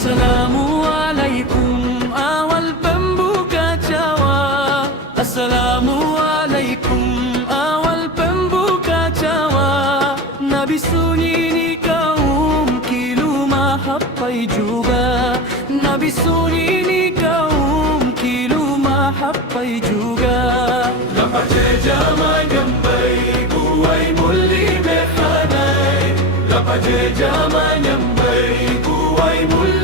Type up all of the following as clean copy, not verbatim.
Assalamualaikum awal pembuka Jawa. Assalamualaikum awal pembuka Jawa. Nabi sunyi ni kaum kilu mahabbai juga. Nabi sunyi ni kaum kilu mahabbai juga. Lapaje jama nyambai buai muli mekhanai. Lapaje jama nyambai buai muli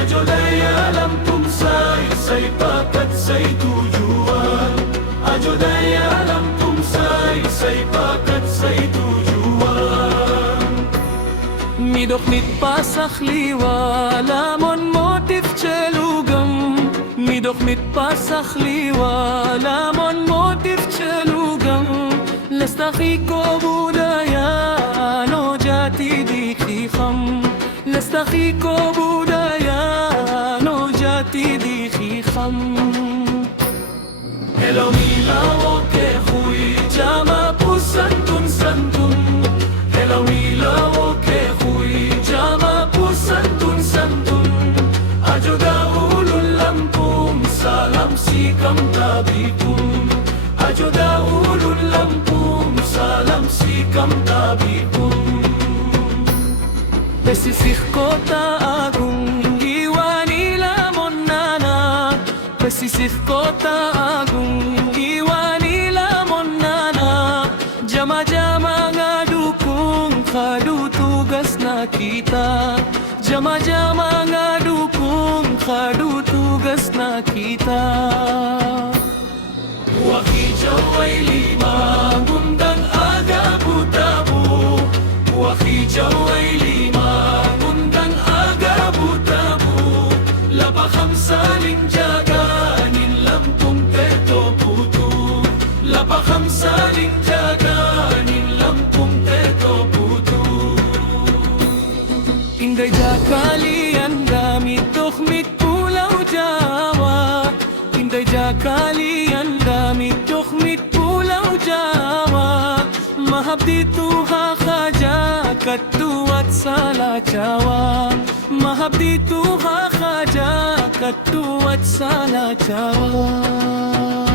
Ajodai alam tumsai, say pakat say tujuan. Ajodai alam tumsai, say pakat say tujuan. Midok mit pasak liwa, lamon motif celugam. Midok mit pasak liwa, lamon motif celugam. Lestaki ko budaya, no jati di kham. Lestaki ko budaya, no jati di kham. Hello mila oke hui jama pusantun santun. Hello mila oke hui jama pusantun santun. Ajoda ulul Lampung salam sikam tabikum. Ajoda ulul Lampung salam sikam tabikum. Pesisir kota agung iwani lamon nana. Pesisir kota agung iwani lamon nana. Jama-jama ngadukung khadu tugas na kita. Jama-jama ngadukung khadu tugas na kita. Wakijau ay lima gundang aga butabu. Wakijau ay saling jaganin Lampung teto putu. Lapakam saling jaganin Lampung teto putu. Inday jakalian damit dokmit pulau Jawa. Inday jakalian damit dokmit pulau Jawa. Mahabdi tuha khaja katuat salah Jawa. Mahabdi tuha khaja katuat salah Jawa.